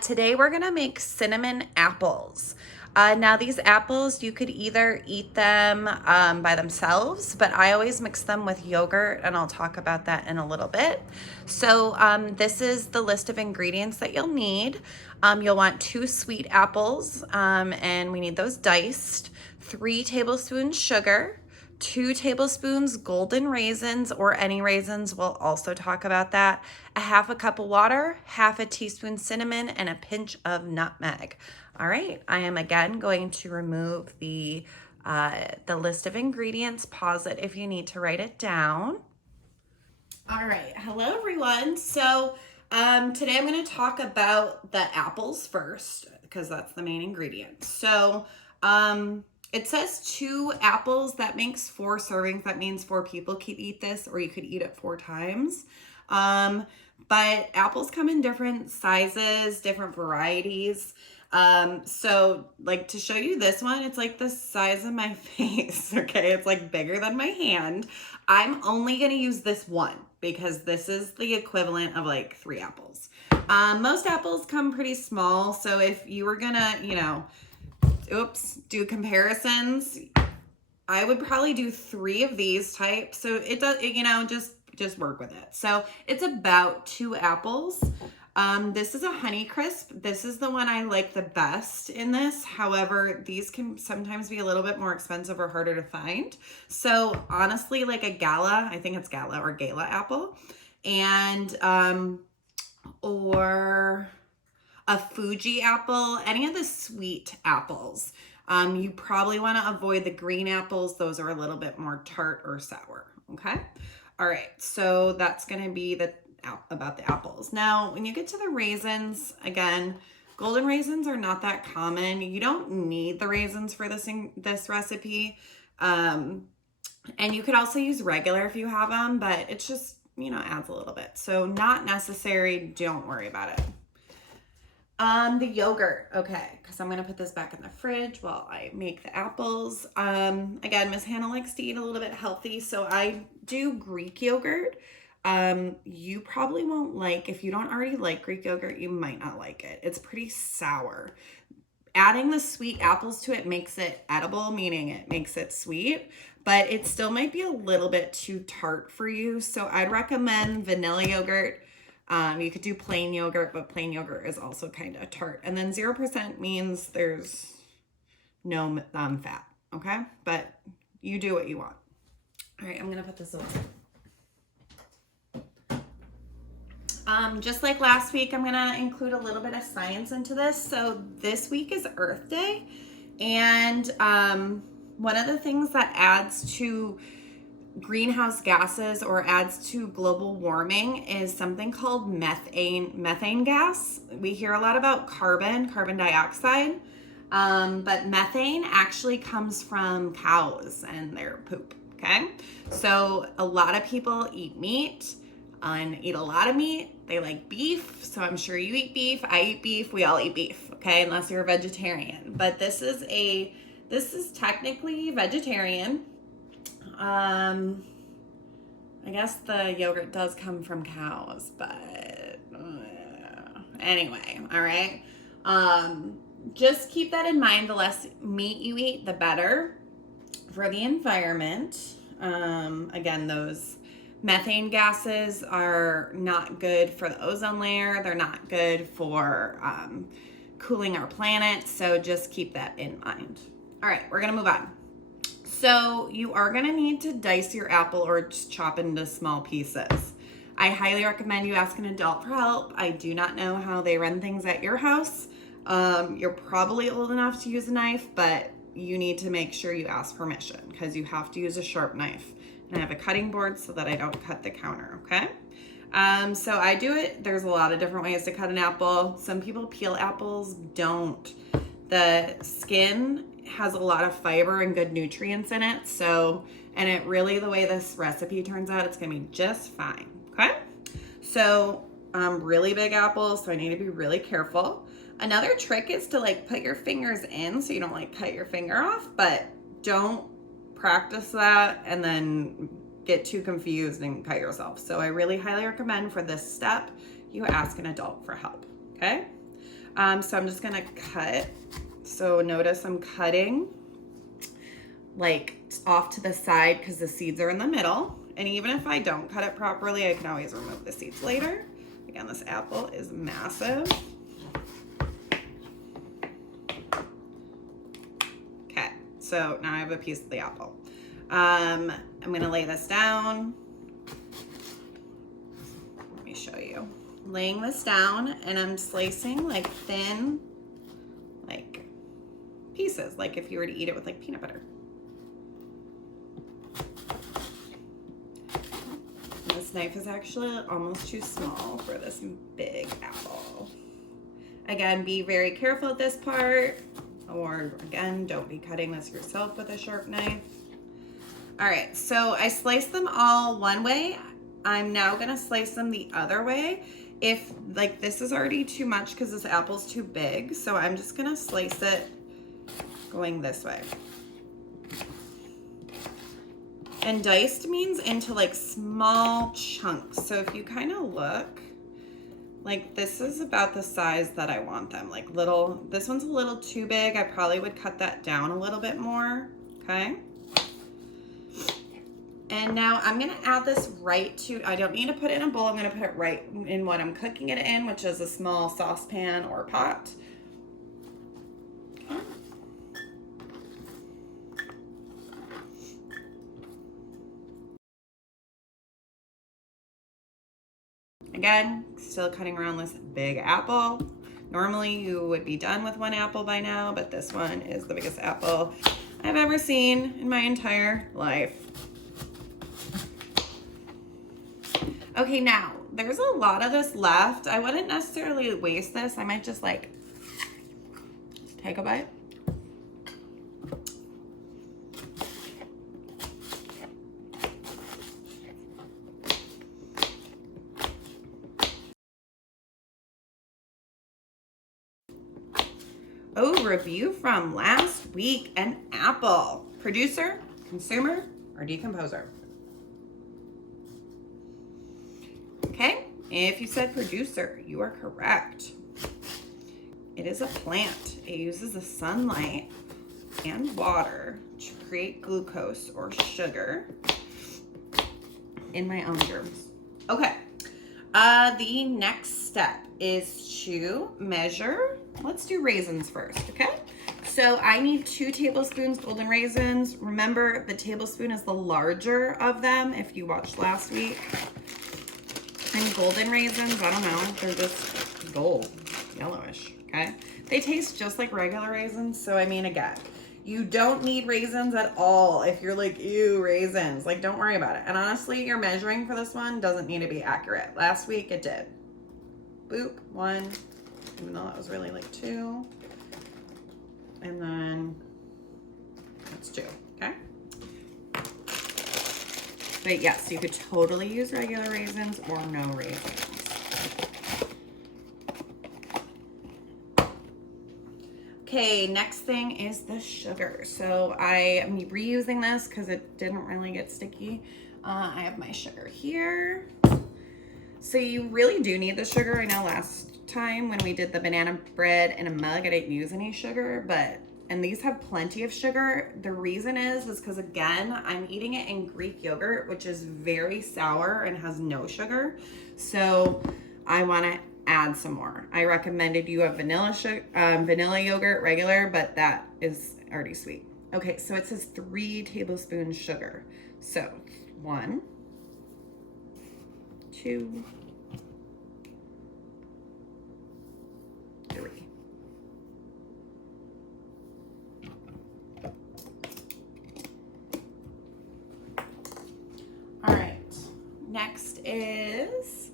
Today we're gonna make cinnamon apples. Now these apples, you could either eat them by themselves, but I always mix them with yogurt, and I'll talk about that in a little bit. So this is the list of ingredients that you'll need. You'll want 2 sweet apples, and we need those diced, 3 tablespoons sugar, 2 tablespoons golden raisins or any raisins, we'll also talk about that, a half a cup of water, half a teaspoon cinnamon, and a pinch of nutmeg. All right, I am again going to remove the list of ingredients. Pause it if you need to write it down. All right, hello everyone. So today I'm going to talk about the apples first because that's the main ingredient. So it says 2 apples. That makes 4 servings. That means 4 people could eat this, or you could eat it 4 times. But apples come in different sizes, different varieties. So like to show you this one, it's like the size of my face. Okay. It's like bigger than my hand. I'm only going to use this one because this is the equivalent of like 3 apples. Most apples come pretty small. So if you were gonna, do comparisons, I would probably do 3 of these types. So it does, just work with it. So it's about 2 apples. This is a Honey Crisp. This is the one I like the best in this. However, these can sometimes be a little bit more expensive or harder to find. So honestly, like a Gala, I think it's Gala or Gala apple, and or a Fuji apple, any of the sweet apples. You probably want to avoid the green apples. Those are a little bit more tart or sour. Okay. All right. So that's going to be about the apples. Now, when you get to the raisins, again, golden raisins are not that common. You don't need the raisins for this recipe. And you could also use regular if you have them, but it's just, adds a little bit. So not necessary. Don't worry about it. The yogurt, okay, because I'm going to put this back in the fridge while I make the apples. Again, Miss Hahnel likes to eat a little bit healthy, so I do Greek yogurt. You probably won't like, if you don't already like Greek yogurt, you might not like it. It's pretty sour. Adding the sweet apples to it makes it edible, meaning it makes it sweet, but it still might be a little bit too tart for you. So I'd recommend vanilla yogurt. You could do plain yogurt, but plain yogurt is also kind of tart. And then 0% means there's no fat, okay? But you do what you want. All right, I'm going to put this away. Just like last week, I'm going to include a little bit of science into this. So this week is Earth Day. And one of the things that adds to greenhouse gases or adds to global warming is something called methane gas. We hear a lot about carbon dioxide, but methane actually comes from cows and their poop. Okay, so a lot of people eat meat and eat a lot of meat. They like beef, so I'm sure you eat beef. I eat beef. We all eat beef. Okay, unless you're a vegetarian. But this is technically vegetarian. I guess the yogurt does come from cows, but anyway, all right. Just keep that in mind. The less meat you eat, the better for the environment. Again, those methane gases are not good for the ozone layer. They're not good for cooling our planet. So just keep that in mind. All right, we're going to move on. So you are going to need to dice your apple or just chop into small pieces. I highly recommend you ask an adult for help. I do not know how they run things at your house. You're probably old enough to use a knife, but you need to make sure you ask permission because you have to use a sharp knife. And I have a cutting board so that I don't cut the counter, okay? So I do it. There's a lot of different ways to cut an apple. Some people peel apples, don't. The skin has a lot of fiber and good nutrients in it. So, and it really, the way this recipe turns out, it's gonna be just fine, okay? So, really big apples, so I need to be really careful. Another trick is to like put your fingers in so you don't like cut your finger off, but don't practice that and then get too confused and cut yourself. So I really highly recommend for this step, you ask an adult for help, okay? So I'm just gonna cut. So notice I'm cutting like off to the side because the seeds are in the middle. And even if I don't cut it properly, I can always remove the seeds later. Again, this apple is massive. Okay, so now I have a piece of the apple. I'm gonna lay this down. Let me show you. Laying this down, and I'm slicing like thin, like pieces, like if you were to eat it with like peanut butter. And this knife is actually almost too small for this big apple. Again, be very careful at this part, or again, don't be cutting this yourself with a sharp knife. All right, so I sliced them all one way. I'm now gonna slice them the other way. If like this is already too much because this apple's too big, so I'm just gonna slice it going this way. And diced means into like small chunks. So if you kind of look, like this is about the size that I want them, like little, this one's a little too big. I probably would cut that down a little bit more, okay? And now I'm gonna add this right to, I don't need to put it in a bowl, I'm gonna put it right in what I'm cooking it in, which is a small saucepan or pot. Okay. Again, still cutting around this big apple. Normally you would be done with one apple by now, but this one is the biggest apple I've ever seen in my entire life. Okay, now there's a lot of this left. I wouldn't necessarily waste this. I might just like take a bite. Oh, review from last week, an apple. Producer, consumer, or decomposer? Okay, if you said producer, you are correct. It is a plant. It uses the sunlight and water to create glucose or sugar in my own germs. Okay, the next step is to measure. Let's do raisins first, okay? So I need 2 tablespoons golden raisins. Remember, the tablespoon is the larger of them if you watched last week. And golden raisins, I don't know, they're just gold, yellowish, okay? They taste just like regular raisins, so I mean, again, you don't need raisins at all if you're like, ew, raisins. Like, don't worry about it. And honestly, your measuring for this one doesn't need to be accurate. Last week it did. Boop, 1, even though that was really like 2. And then that's 2, okay? But yes, you could totally use regular raisins or no raisins. Okay, next thing is the sugar. So I am reusing this because it didn't really get sticky. I have my sugar here. So you really do need the sugar. I know last time when we did the banana bread in a mug, I didn't use any sugar, and these have plenty of sugar. The reason is because again, I'm eating it in Greek yogurt, which is very sour and has no sugar. So I want to add some more. I recommended you have vanilla yogurt regular, but that is already sweet. Okay, so it says 3 tablespoons sugar. So 1, 2, 3. All right, next is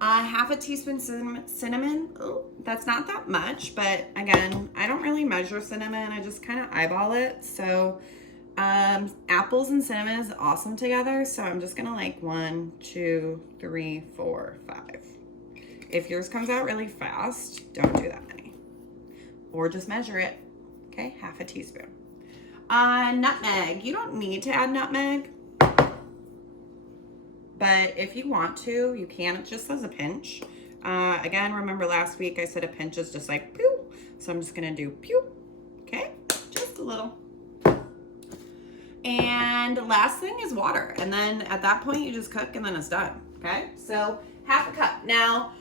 half a teaspoon cinnamon. Oh, that's not that much, but again, I don't really measure cinnamon. I just kind of eyeball it. So apples and cinnamon is awesome together. So I'm just gonna like 1, 2, 3, 4, 5. If yours comes out really fast, don't do that many. Or just measure it. Okay, half a teaspoon. Nutmeg. You don't need to add nutmeg. But if you want to, you can. It just says a pinch. Again, remember last week I said a pinch is just like pew. So I'm just gonna do pew, okay? Just a little. And the last thing is water. And then at that point you just cook and then it's done, okay? So half a cup. Now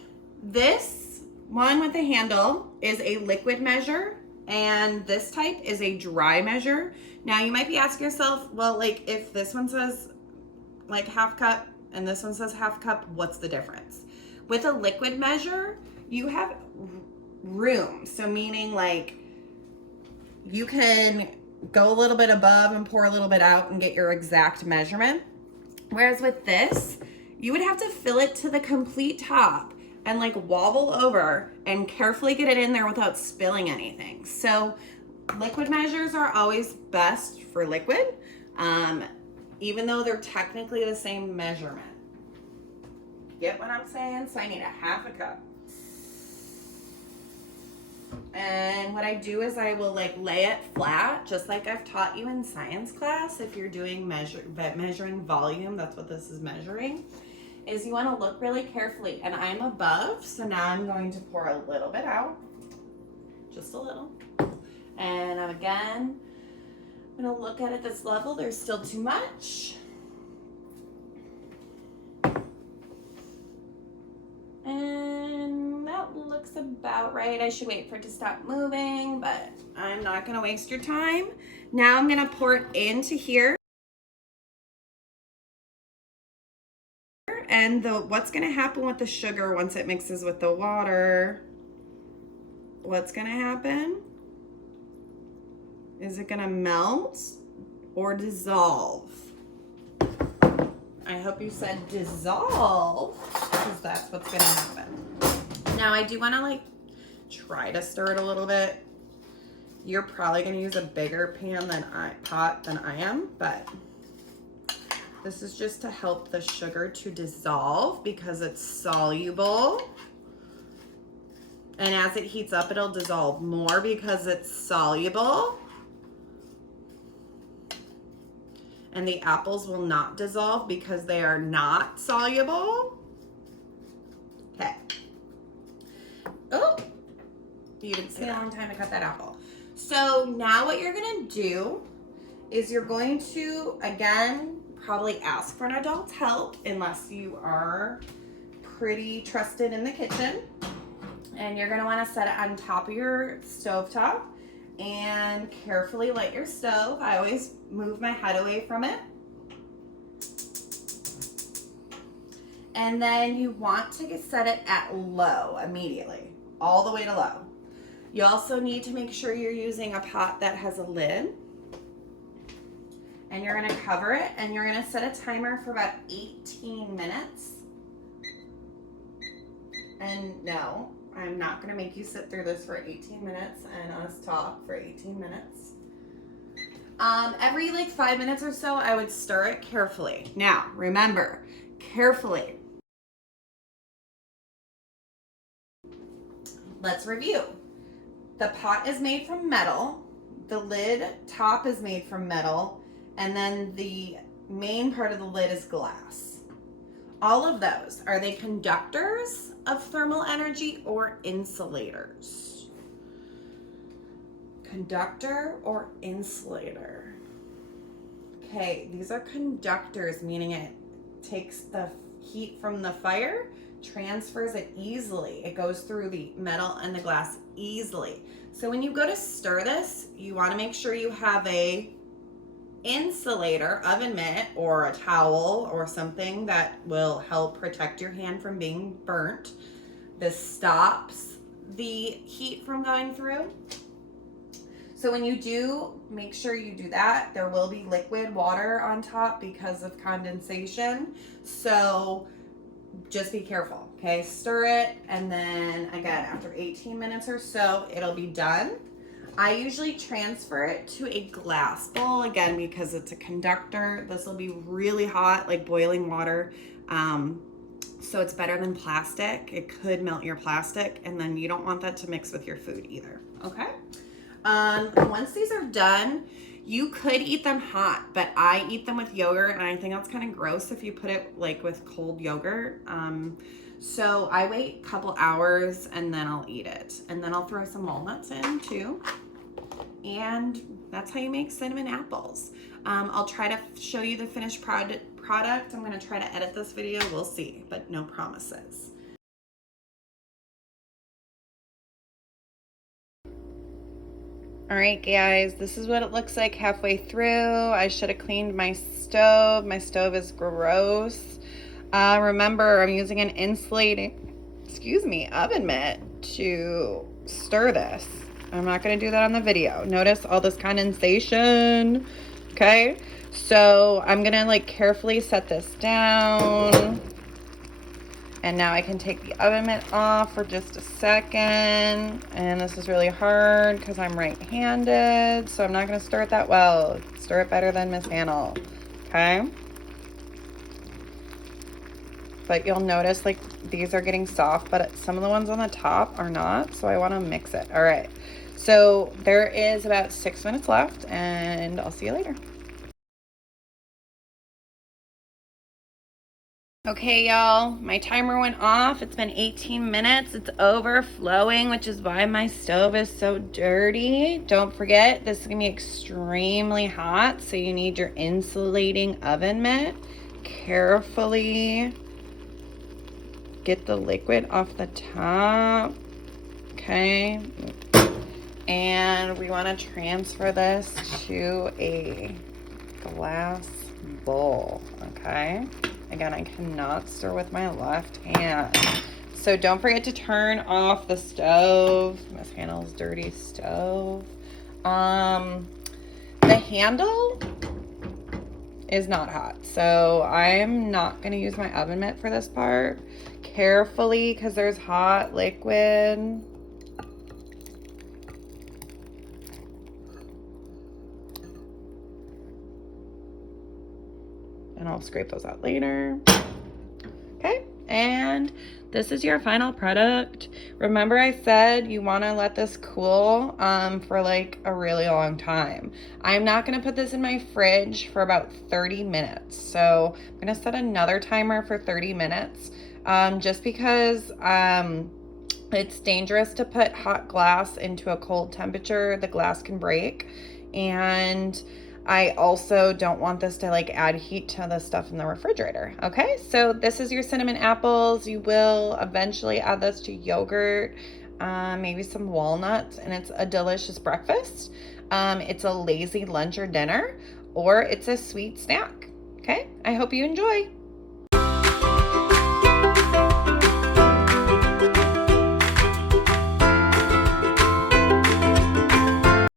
this one with the handle is a liquid measure and this type is a dry measure. Now you might be asking yourself, well, like if this one says like half cup and this one says half cup, what's the difference? With a liquid measure, you have room. So meaning like you can go a little bit above and pour a little bit out and get your exact measurement. Whereas with this, you would have to fill it to the complete top and like wobble over and carefully get it in there without spilling anything. So liquid measures are always best for liquid, even though they're technically the same measurement. Get what I'm saying? So I need a half a cup. And what I do is I will like lay it flat, just like I've taught you in science class. If you're doing measuring volume, that's what this is measuring, is you want to look really carefully. And I'm above, so now I'm going to pour a little bit out, just a little. And again, I'm going to look at this level. There's still too much. And that looks about right. I should wait for it to stop moving, but I'm not gonna waste your time. Now I'm gonna pour it into here. And what's gonna happen with the sugar once it mixes with the water, what's gonna happen? Is it gonna melt or dissolve? I hope you said dissolve, because that's what's gonna happen. Now I do wanna like try to stir it a little bit. You're probably gonna use a bigger pot than I am, but this is just to help the sugar to dissolve because it's soluble. And as it heats up, it'll dissolve more because it's soluble. And the apples will not dissolve because they are not soluble. Okay. Oh, you didn't see a long time to cut that apple. So now what you're gonna do is you're going to, again, probably ask for an adult's help unless you are pretty trusted in the kitchen. And you're gonna wanna set it on top of your stovetop and carefully light your stove. I always move my head away from it. And then you want to set it at low immediately, all the way to low. You also need to make sure you're using a pot that has a lid. And you're gonna cover it and you're gonna set a timer for about 18 minutes. And no, I'm not gonna make you sit through this for 18 minutes and us talk for 18 minutes. Every like 5 minutes or so, I would stir it carefully. Now, remember, carefully. Let's review. The pot is made from metal. The lid top is made from metal. And then the main part of the lid is glass. All of those, are they conductors of thermal energy or insulators? Conductor or insulator? Okay, these are conductors, meaning it takes the heat from the fire, transfers it easily. It goes through the metal and the glass easily. So when you go to stir this, you want to make sure you have a insulator, oven mitt, or a towel or something that will help protect your hand from being burnt. This stops the heat from going through. So when you do, make sure you do that. There will be liquid water on top because of condensation. So just be careful, okay? Stir it, and then again, after 18 minutes or so, it'll be done. I usually transfer it to a glass bowl, again, because it's a conductor. This will be really hot, like boiling water. So it's better than plastic. It could melt your plastic, and then you don't want that to mix with your food either, okay? Once these are done, you could eat them hot, but I eat them with yogurt, and I think that's kind of gross if you put it like with cold yogurt. So I wait a couple hours and then I'll eat it. And then I'll throw some walnuts in too. And that's how you make cinnamon apples. I'll try to show you the finished product. I'm gonna try to edit this video, we'll see, but no promises. All right, guys, this is what it looks like halfway through. I should have cleaned my stove. My stove is gross. Remember, I'm using an insulating, oven mitt to stir this. I'm not gonna do that on the video. Notice all this condensation, okay? So I'm gonna like carefully set this down. And now I can take the oven mitt off for just a second. And this is really hard because I'm right-handed, so I'm not gonna stir it that well. Stir it better than Miss Hahnel, okay? But you'll notice like these are getting soft, but some of the ones on the top are not, so I wanna mix it. All right, so there is about 6 minutes left and I'll see you later. Okay, y'all, my timer went off. It's been 18 minutes. It's overflowing, which is why my stove is so dirty. Don't forget, this is gonna be extremely hot, so you need your insulating oven mitt. Carefully get the liquid off the top, okay? And we wanna transfer this to a glass bowl, okay? Again, I cannot stir with my left hand. So don't forget to turn off the stove. Miss Hahnel's dirty stove. The handle is not hot, so I'm not gonna use my oven mitt for this part. Carefully, because there's hot liquid. And I'll scrape those out later. Okay, and this is your final product. Remember I said you want to let this cool for like a really long time. I'm not going to put this in my fridge for about 30 minutes. So I'm going to set another timer for 30 minutes just because it's dangerous to put hot glass into a cold temperature. The glass can break, and I also don't want this to like add heat to the stuff in the refrigerator. Okay, so this is your cinnamon apples. You will eventually add this to yogurt, maybe some walnuts, and it's a delicious breakfast. It's a lazy lunch or dinner, or it's a sweet snack. Okay, I hope you enjoy.